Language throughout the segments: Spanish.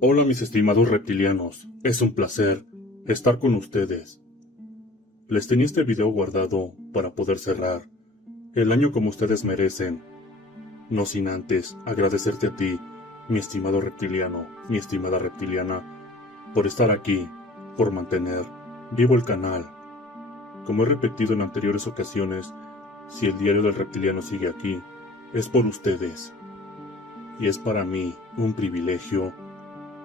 Hola mis estimados reptilianos, es un placer estar con ustedes. Les tenía este video guardado para poder cerrar el año como ustedes merecen, no sin antes agradecerte a ti, mi estimado reptiliano, mi estimada reptiliana, por estar aquí, por mantener vivo el canal. Como he repetido en anteriores ocasiones, si el diario del reptiliano sigue aquí, es por ustedes. Y es para mí un privilegio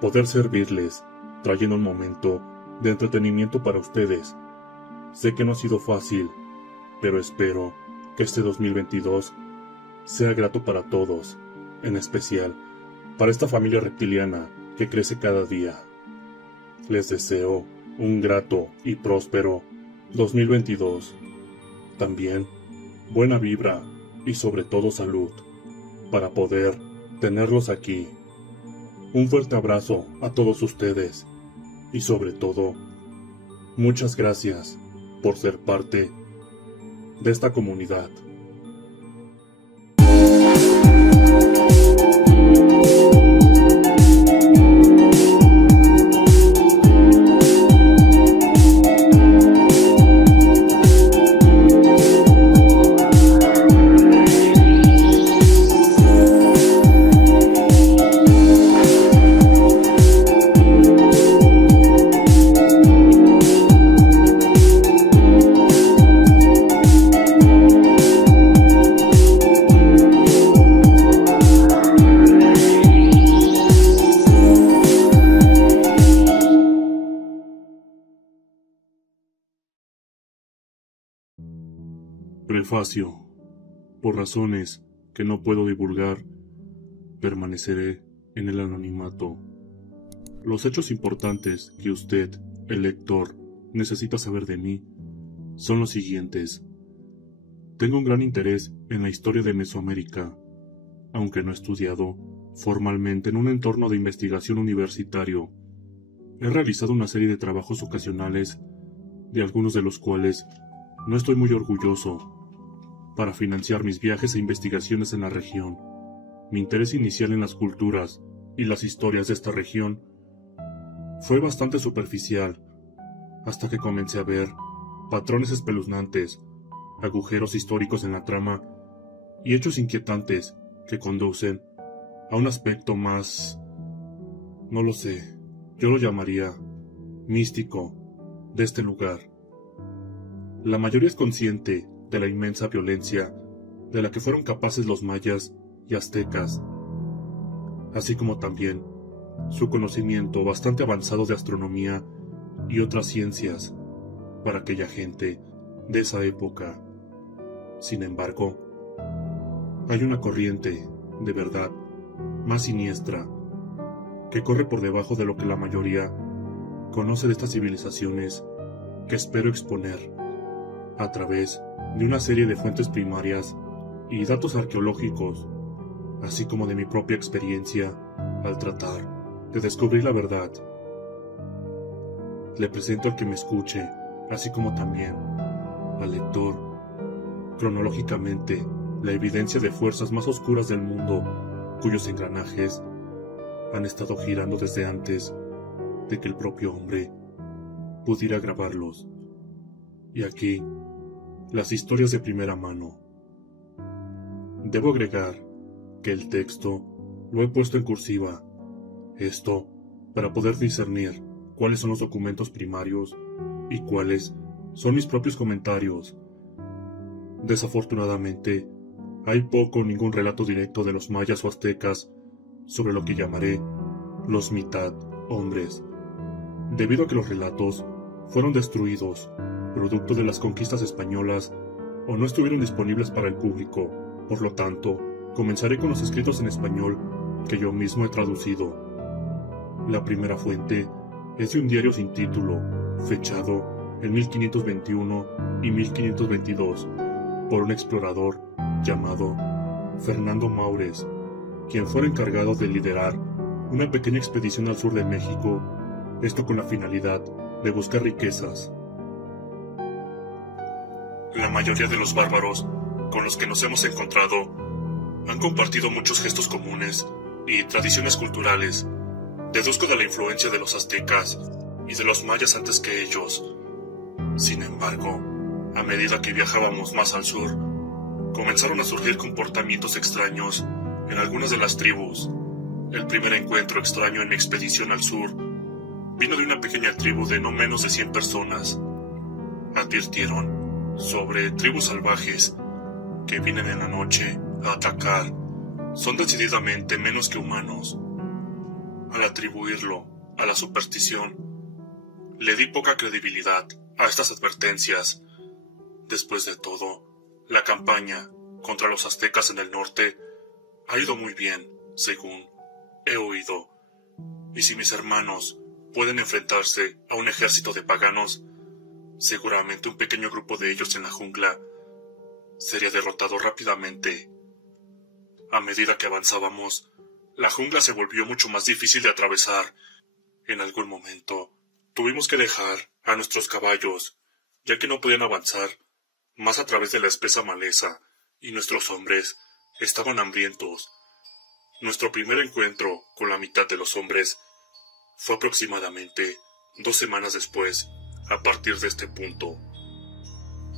poder servirles, trayendo un momento de entretenimiento para ustedes. Sé que no ha sido fácil, pero espero que este 2022 sea grato para todos, en especial para esta familia reptiliana que crece cada día. Les deseo un grato y próspero 2022. También buena vibra y sobre todo salud, para poder tenerlos aquí. Un fuerte abrazo a todos ustedes y sobre todo, muchas gracias por ser parte de esta comunidad. Prefacio. Por razones que no puedo divulgar, permaneceré en el anonimato. Los hechos importantes que usted, el lector, necesita saber de mí son los siguientes. Tengo un gran interés en la historia de Mesoamérica, aunque no he estudiado formalmente en un entorno de investigación universitario. He realizado una serie de trabajos ocasionales, de algunos de los cuales no estoy muy orgulloso, para financiar mis viajes e investigaciones en la región. Mi interés inicial en las culturas y las historias de esta región fue bastante superficial, hasta que comencé a ver patrones espeluznantes, agujeros históricos en la trama y hechos inquietantes que conducen a un aspecto más, no lo sé, yo lo llamaría místico de este lugar. La mayoría es consciente de la inmensa violencia de la que fueron capaces los mayas y aztecas, así como también su conocimiento bastante avanzado de astronomía y otras ciencias para aquella gente de esa época. Sin embargo, hay una corriente, de verdad, más siniestra, que corre por debajo de lo que la mayoría conoce de estas civilizaciones, que espero exponer a través de una serie de fuentes primarias y datos arqueológicos, así como de mi propia experiencia al tratar de descubrir la verdad. Le presento al que me escuche, así como también al lector, cronológicamente, la evidencia de fuerzas más oscuras del mundo, cuyos engranajes han estado girando desde antes de que el propio hombre pudiera grabarlos. Y aquí, las historias de primera mano. Debo agregar que el texto lo he puesto en cursiva, esto para poder discernir cuáles son los documentos primarios y cuáles son mis propios comentarios. Desafortunadamente, hay poco o ningún relato directo de los mayas o aztecas sobre lo que llamaré los mitad hombres, debido a que los relatos fueron destruidos producto de las conquistas españolas o no estuvieron disponibles para el público. Por lo tanto, comenzaré con los escritos en español que yo mismo he traducido. La primera fuente es de un diario sin título, fechado en 1521 y 1522, por un explorador llamado Fernando Maures, quien fue encargado de liderar una pequeña expedición al sur de México, esto con la finalidad de buscar riquezas. La mayoría de los bárbaros con los que nos hemos encontrado han compartido muchos gestos comunes y tradiciones culturales, Deduzco de la influencia de los aztecas y de los mayas antes que ellos. Sin embargo, a medida que viajábamos más al sur, comenzaron a surgir comportamientos extraños en algunas de las tribus. El primer encuentro extraño en mi expedición al sur vino de una pequeña tribu de no menos de 100 personas. Advirtieron sobre tribus salvajes que vienen en la noche a atacar. Son decididamente menos que humanos. Al atribuirlo a la superstición, le di poca credibilidad a estas advertencias. Después de todo, la campaña contra los aztecas en el norte ha ido muy bien, según he oído. Y si mis hermanos pueden enfrentarse a un ejército de paganos, seguramente un pequeño grupo de ellos en la jungla sería derrotado rápidamente. A medida que avanzábamos, la jungla se volvió mucho más difícil de atravesar. En algún momento, tuvimos que dejar a nuestros caballos, ya que no podían avanzar más a través de la espesa maleza, y nuestros hombres estaban hambrientos. Nuestro primer encuentro con la mitad de los hombres fue aproximadamente 2 semanas después, a partir de este punto.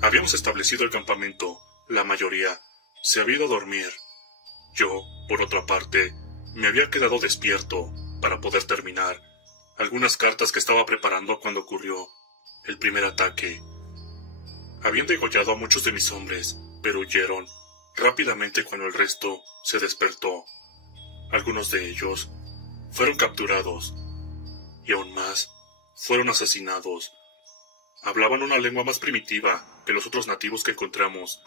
Habíamos establecido el campamento, la mayoría se había ido a dormir. Yo, por otra parte, me había quedado despierto para poder terminar algunas cartas que estaba preparando cuando ocurrió el primer ataque. Habían degollado a muchos de mis hombres, pero huyeron rápidamente cuando el resto se despertó. Algunos de ellos fueron capturados, y aún más, fueron asesinados. Hablaban una lengua más primitiva que los otros nativos que encontramos,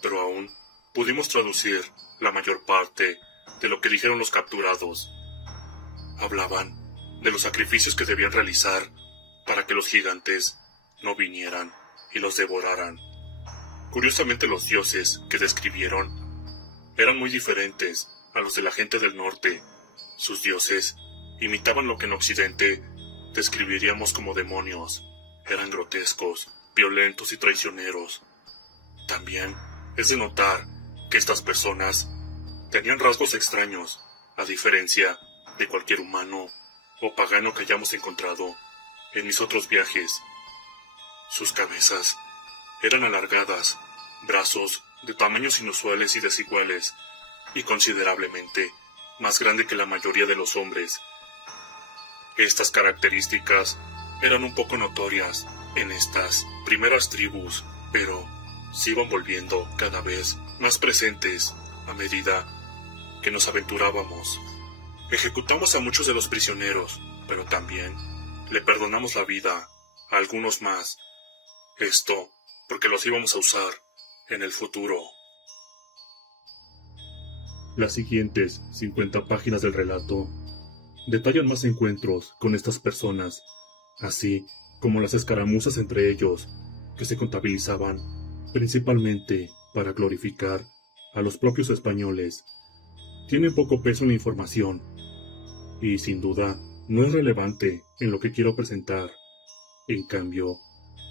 pero aún pudimos traducir la mayor parte de lo que dijeron los capturados. Hablaban de los sacrificios que debían realizar para que los gigantes no vinieran y los devoraran. Curiosamente, los dioses que describieron eran muy diferentes a los de la gente del norte. Sus dioses imitaban lo que en Occidente describiríamos como demonios. Eran grotescos, violentos y traicioneros. También es de notar que estas personas tenían rasgos extraños, a diferencia de cualquier humano o pagano que hayamos encontrado en mis otros viajes. Sus cabezas eran alargadas, brazos de tamaños inusuales y desiguales, y considerablemente más grande que la mayoría de los hombres. Estas características eran un poco notorias en estas primeras tribus, pero se iban volviendo cada vez más presentes a medida que nos aventurábamos. Ejecutamos a muchos de los prisioneros, pero también le perdonamos la vida a algunos más. Esto porque los íbamos a usar en el futuro. Las siguientes 50 páginas del relato detallan más encuentros con estas personas, así como las escaramuzas entre ellos, que se contabilizaban principalmente para glorificar a los propios españoles. Tienen poco peso en la información, y sin duda no es relevante en lo que quiero presentar. En cambio,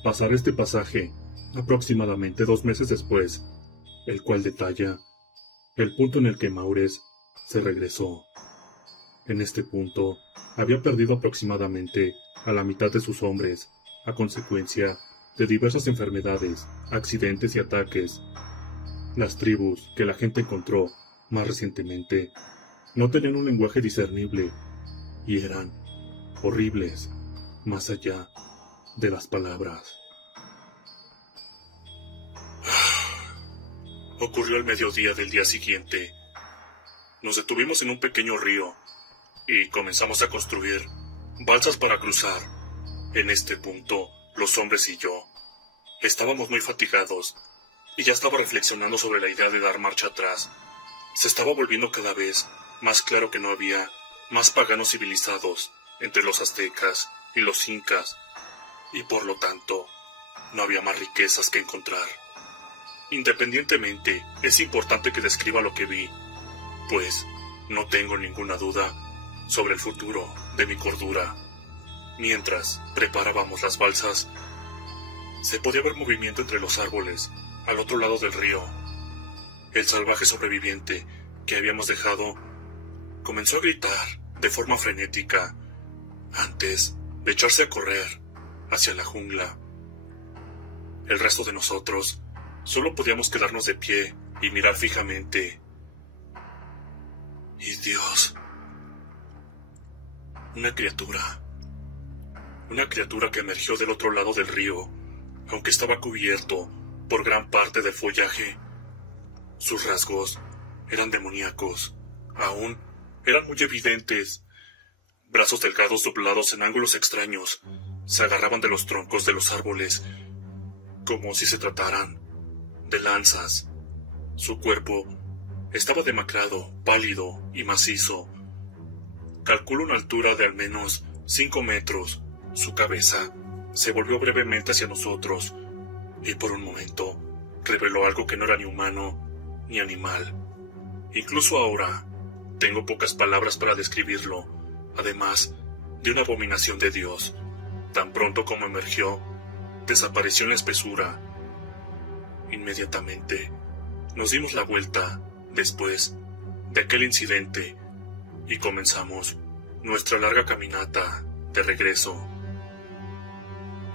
pasaré este pasaje aproximadamente 2 meses después, el cual detalla el punto en el que Maures se regresó. En este punto, había perdido aproximadamente a la mitad de sus hombres, a consecuencia de diversas enfermedades, accidentes y ataques. Las tribus que la gente encontró más recientemente no tenían un lenguaje discernible y eran horribles, más allá de las palabras. Ocurrió al mediodía del día siguiente. Nos detuvimos en un pequeño río y comenzamos a construir balsas para cruzar. En este punto, los hombres y yo estábamos muy fatigados y ya estaba reflexionando sobre la idea de dar marcha atrás. Se estaba volviendo cada vez más claro que no había más paganos civilizados entre los aztecas y los incas, y por lo tanto, no había más riquezas que encontrar. Independientemente, es importante que describa lo que vi, pues no tengo ninguna duda sobre el futuro de mi cordura. Mientras preparábamos las balsas, se podía ver movimiento entre los árboles, al otro lado del río. El salvaje sobreviviente que habíamos dejado comenzó a gritar de forma frenética, antes de echarse a correr hacia la jungla. El resto de nosotros solo podíamos quedarnos de pie y mirar fijamente. Y Dios, una criatura que emergió del otro lado del río, aunque estaba cubierto por gran parte de follaje. Sus rasgos eran demoníacos, aún eran muy evidentes. Brazos delgados doblados en ángulos extraños se agarraban de los troncos de los árboles, como si se trataran de lanzas. Su cuerpo estaba demacrado, pálido y macizo. Calculo una altura de al menos 5 metros. Su cabeza se volvió brevemente hacia nosotros y por un momento reveló algo que no era ni humano ni animal. Incluso ahora tengo pocas palabras para describirlo, además de una abominación de Dios. Tan pronto como emergió, desapareció en la espesura. Inmediatamente nos dimos la vuelta después de aquel incidente y comenzamos nuestra larga caminata de regreso.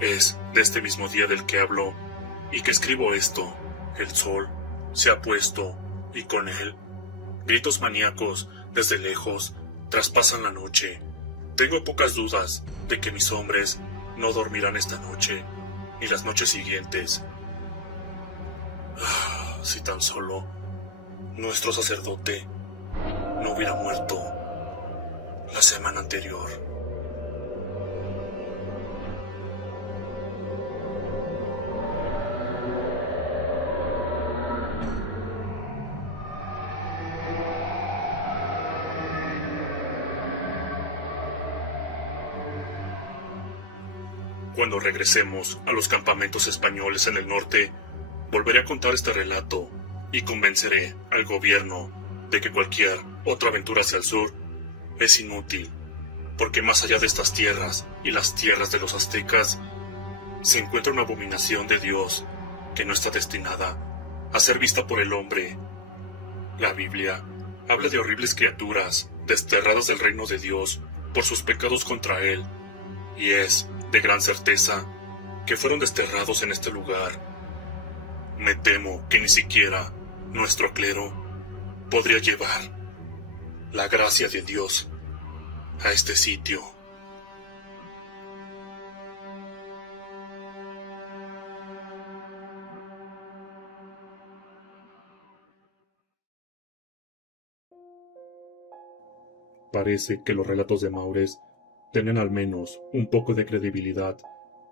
Es de este mismo día del que hablo y que escribo esto. El sol se ha puesto y con él gritos maníacos desde lejos traspasan la noche. Tengo pocas dudas de que mis hombres no dormirán esta noche ni las noches siguientes. Si tan solo nuestro sacerdote no hubiera muerto la semana anterior. Cuando regresemos a los campamentos españoles en el norte, volveré a contar este relato y convenceré al gobierno de que cualquier otra aventura hacia el sur es inútil, porque más allá de estas tierras y las tierras de los aztecas, se encuentra una abominación de Dios que no está destinada a ser vista por el hombre. La Biblia habla de horribles criaturas desterradas del reino de Dios por sus pecados contra él, y es de gran certeza que fueron desterrados en este lugar. Me temo que ni siquiera nuestro clero podría llevar la gracia de Dios a este sitio. Parece que los relatos de Maures tienen al menos un poco de credibilidad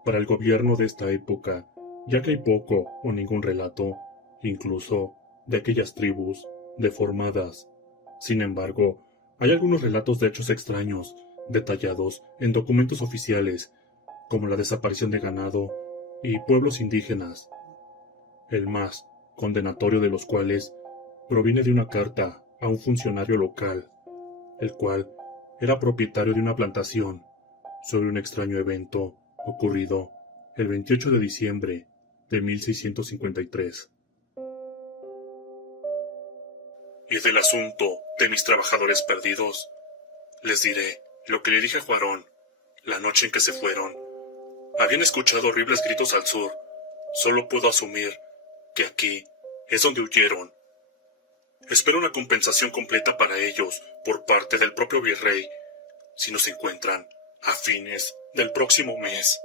para el gobierno de esta época, ya que hay poco o ningún relato, incluso de aquellas tribus deformadas. Sin embargo, hay algunos relatos de hechos extraños, detallados en documentos oficiales, como la desaparición de ganado y pueblos indígenas, el más condenatorio de los cuales proviene de una carta a un funcionario local, el cual era propietario de una plantación, sobre un extraño evento ocurrido el 28 de diciembre de 1653. Y del asunto de mis trabajadores perdidos, les diré lo que le dije a Juarón la noche en que se fueron. Habían escuchado horribles gritos al sur. Solo puedo asumir que aquí es donde huyeron. Espero una compensación completa para ellos por parte del propio virrey si nos encuentran a fines del próximo mes.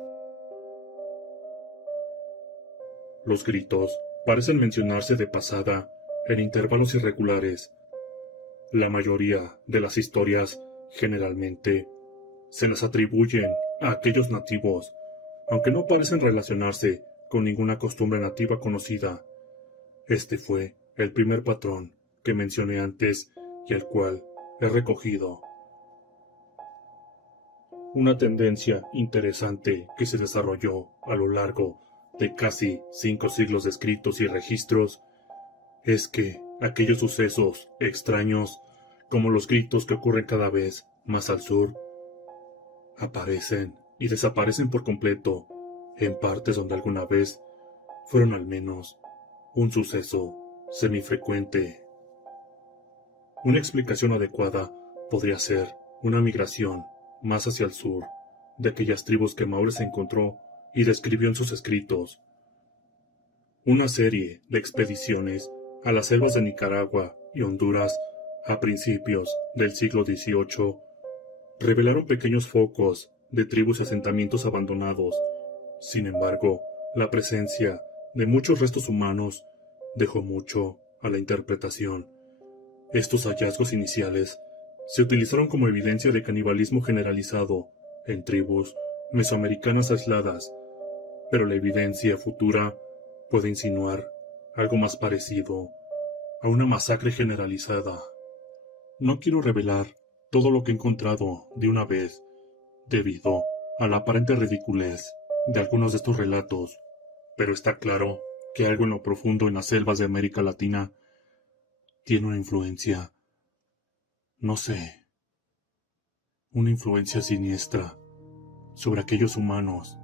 Los gritos parecen mencionarse de pasada en intervalos irregulares. La mayoría de las historias generalmente se las atribuyen a aquellos nativos, aunque no parecen relacionarse con ninguna costumbre nativa conocida. Este fue el primer patrón que mencioné antes y el cual he recogido. Una tendencia interesante que se desarrolló a lo largo de casi 5 siglos de escritos y registros es que aquellos sucesos extraños, como los gritos que ocurren cada vez más al sur, aparecen y desaparecen por completo en partes donde alguna vez fueron al menos un suceso semifrecuente. Una explicación adecuada podría ser una migración más hacia el sur de aquellas tribus que Maures encontró y describió en sus escritos. Una serie de expediciones a las selvas de Nicaragua y Honduras a principios del siglo XVIII revelaron pequeños focos de tribus y asentamientos abandonados. Sin embargo, la presencia de muchos restos humanos dejó mucho a la interpretación. Estos hallazgos iniciales se utilizaron como evidencia de canibalismo generalizado en tribus mesoamericanas aisladas, pero la evidencia futura puede insinuar algo más parecido a una masacre generalizada. No quiero revelar todo lo que he encontrado de una vez, debido a la aparente ridiculez de algunos de estos relatos, pero está claro que algo en lo profundo en las selvas de América Latina tiene una influencia, no sé, una influencia siniestra sobre aquellos humanos.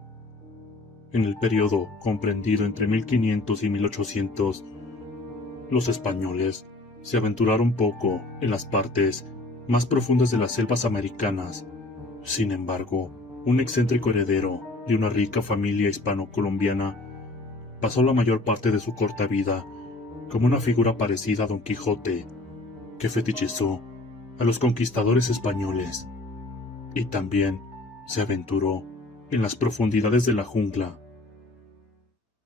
En el periodo comprendido entre 1500 y 1800, los españoles se aventuraron poco en las partes más profundas de las selvas americanas. Sin embargo, un excéntrico heredero de una rica familia hispano-colombiana pasó la mayor parte de su corta vida como una figura parecida a Don Quijote, que fetichizó a los conquistadores españoles, y también se aventuró en las profundidades de la jungla.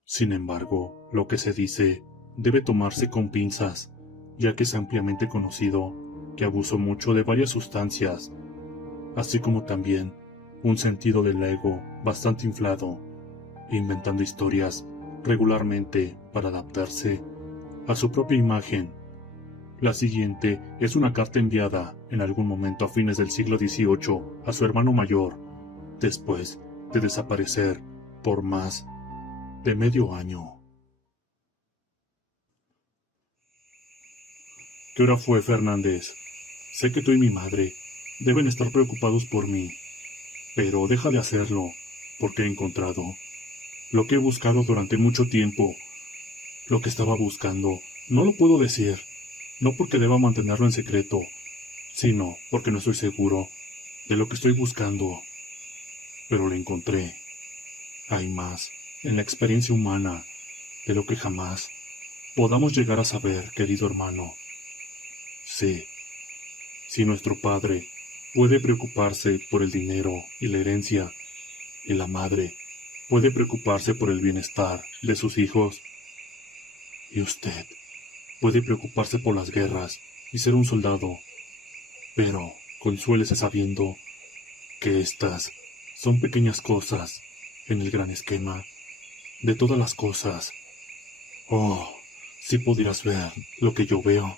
Sin embargo, lo que se dice debe tomarse con pinzas, ya que es ampliamente conocido que abusó mucho de varias sustancias, así como también un sentido del ego bastante inflado, inventando historias regularmente para adaptarse a su propia imagen. La siguiente es una carta enviada en algún momento a fines del siglo XVIII a su hermano mayor, después de desaparecer por más de medio año. ¿Qué hora fue, Fernández? Sé que tú y mi madre deben estar preocupados por mí, pero deja de hacerlo, porque he encontrado lo que he buscado durante mucho tiempo. Lo que estaba buscando no lo puedo decir, no porque deba mantenerlo en secreto, sino porque no estoy seguro de lo que estoy buscando. Pero lo encontré. Hay más en la experiencia humana de lo que jamás podamos llegar a saber, querido hermano. Sí, si nuestro padre puede preocuparse por el dinero y la herencia, y la madre puede preocuparse por el bienestar de sus hijos, y usted puede preocuparse por las guerras y ser un soldado, pero consuélese sabiendo que estas son pequeñas cosas en el gran esquema de todas las cosas. Oh, si pudieras ver lo que yo veo.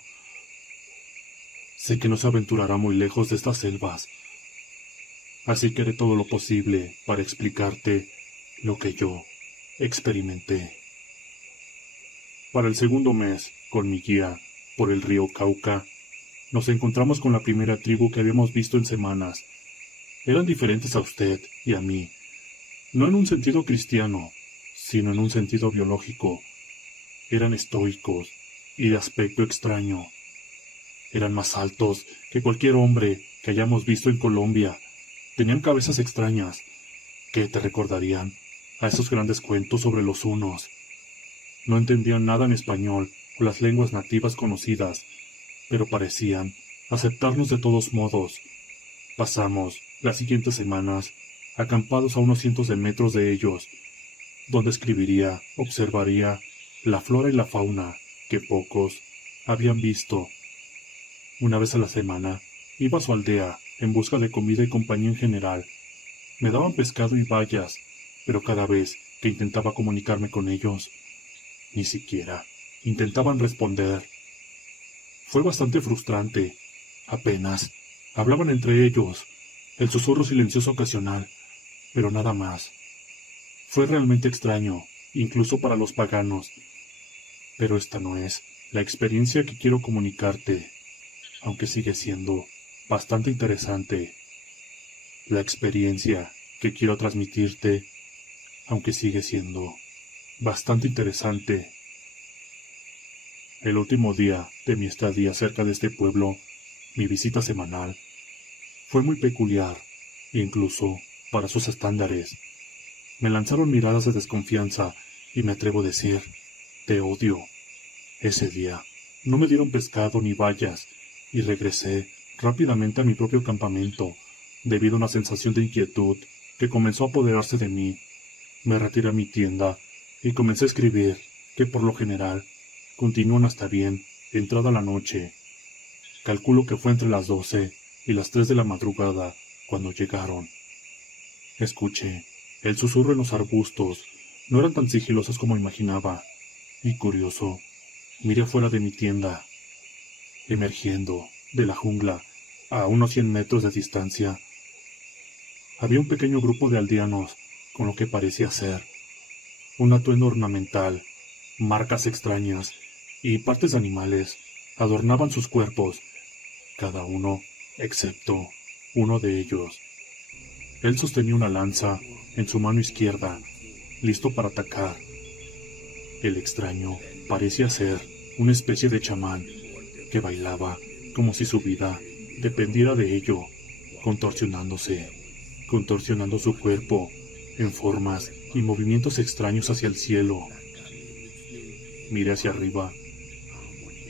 Sé que no se aventurará muy lejos de estas selvas, así que haré todo lo posible para explicarte lo que yo experimenté. Para el segundo mes, con mi guía por el río Cauca, nos encontramos con la primera tribu que habíamos visto en semanas. Eran diferentes a usted y a mí, no en un sentido cristiano, sino en un sentido biológico. Eran estoicos y de aspecto extraño. Eran más altos que cualquier hombre que hayamos visto en Colombia. Tenían cabezas extrañas que te recordarían a esos grandes cuentos sobre los hunos. No entendían nada en español o las lenguas nativas conocidas, pero parecían aceptarnos de todos modos. Pasamos las siguientes semanas acampados a unos cientos de metros de ellos, donde observaría la flora y la fauna que pocos habían visto. Una vez a la semana iba a su aldea en busca de comida y compañía en general. Me daban pescado y bayas, pero cada vez que intentaba comunicarme con ellos, ni siquiera intentaban responder. Fue bastante frustrante. Apenas hablaban entre ellos, el susurro silencioso ocasional, pero nada más. Fue realmente extraño, incluso para los paganos. Pero esta no es la experiencia que quiero comunicarte, aunque sigue siendo bastante interesante. La experiencia que quiero transmitirte, aunque sigue siendo bastante interesante. El último día de mi estadía cerca de este pueblo, mi visita semanal, Fue muy peculiar, incluso para sus estándares. Me lanzaron miradas de desconfianza y me atrevo a decir, te odio. Ese día no me dieron pescado ni bayas y regresé rápidamente a mi propio campamento debido a una sensación de inquietud que comenzó a apoderarse de mí. Me retiré a mi tienda y comencé a escribir, que por lo general continúan hasta bien entrada la noche. Calculo que fue entre las 12 y las 3 de la madrugada cuando llegaron. Escuché el susurro en los arbustos. No eran tan sigilosos como imaginaba. Y curioso, miré afuera de mi tienda. Emergiendo de la jungla a unos 100 metros de distancia, había un pequeño grupo de aldeanos con lo que parecía ser un atuendo ornamental, marcas extrañas y partes de animales adornaban sus cuerpos, cada uno excepto uno de ellos. Él sostenía una lanza en su mano izquierda, listo para atacar. El extraño parecía ser una especie de chamán que bailaba como si su vida dependiera de ello, contorsionando su cuerpo en formas y movimientos extraños hacia el cielo. Miré hacia arriba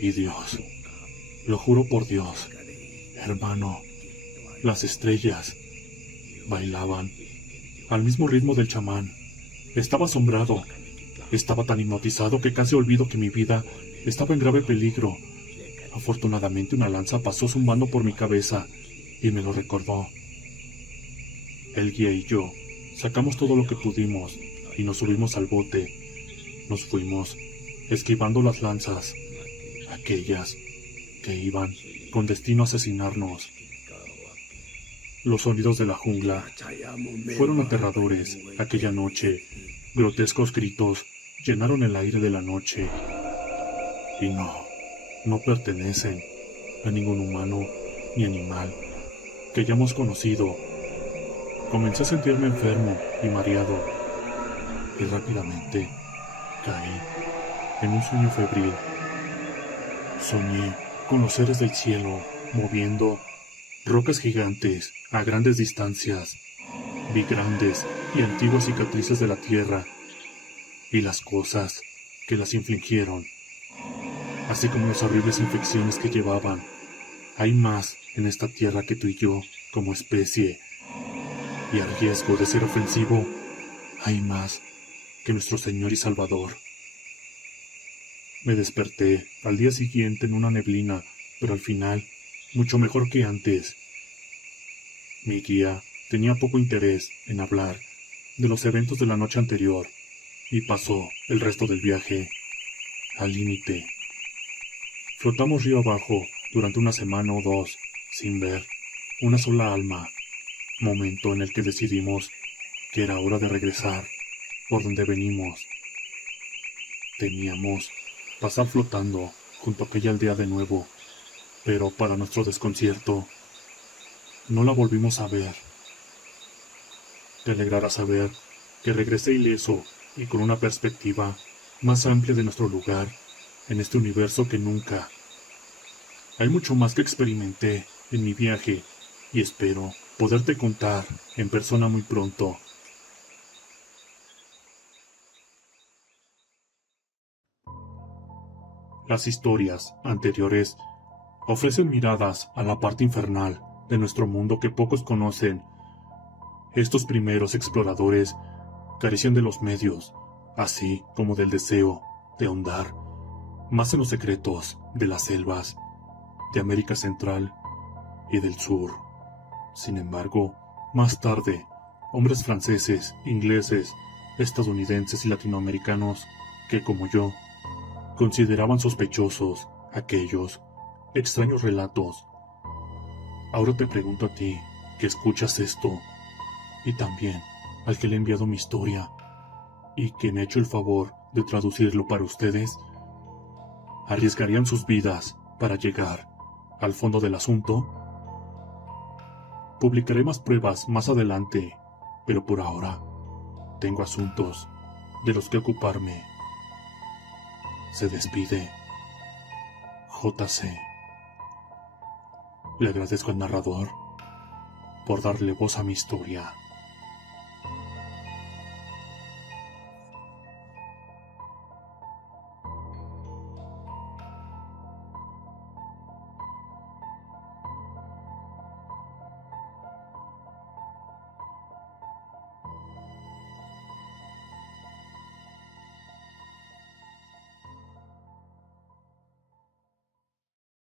y Dios, lo juro por Dios, hermano, las estrellas bailaban al mismo ritmo del chamán. Estaba asombrado. Estaba tan hipnotizado que casi olvido que mi vida estaba en grave peligro. Afortunadamente una lanza pasó zumbando por mi cabeza y me lo recordó. El guía y yo sacamos todo lo que pudimos y nos subimos al bote. Nos fuimos, esquivando las lanzas, aquellas que iban con destino a asesinarnos. Los sonidos de la jungla fueron aterradores aquella noche. Grotescos gritos llenaron el aire de la noche. Y no pertenecen a ningún humano ni animal que hayamos conocido. Comencé a sentirme enfermo y mareado, y rápidamente caí en un sueño febril. Soñé con los seres del cielo moviendo rocas gigantes a grandes distancias. Vi grandes y antiguas cicatrices de la tierra y las cosas que las infligieron, así como las horribles infecciones que llevaban. Hay más en esta tierra que tú y yo como especie, y a riesgo de ser ofensivo, hay más que nuestro Señor y Salvador. Me desperté al día siguiente en una neblina, pero al final, mucho mejor que antes. Mi guía tenía poco interés en hablar de los eventos de la noche anterior y pasó el resto del viaje al límite. Flotamos río abajo durante una semana o dos sin ver una sola alma, momento en el que decidimos que era hora de regresar por donde venimos. Temíamos pasar flotando junto a aquella aldea de nuevo, pero para nuestro desconcierto, no la volvimos a ver. Te alegrará saber que regresé ileso y con una perspectiva más amplia de nuestro lugar en este universo que nunca. Hay mucho más que experimenté en mi viaje y espero poderte contar en persona muy pronto. Las historias anteriores ofrecen miradas a la parte infernal de nuestro mundo que pocos conocen. Estos primeros exploradores carecían de los medios, así como del deseo de ahondar más en los secretos de las selvas de América Central y del Sur. Sin embargo, más tarde, hombres franceses, ingleses, estadounidenses y latinoamericanos que, como yo, consideraban sospechosos aquellos extraños relatos. Ahora te pregunto a ti, que escuchas esto, y también al que le he enviado mi historia, y que me ha hecho el favor de traducirlo para ustedes, ¿arriesgarían sus vidas para llegar al fondo del asunto? Publicaré más pruebas más adelante, pero por ahora tengo asuntos de los que ocuparme. Se despide JC. Le agradezco al narrador por darle voz a mi historia.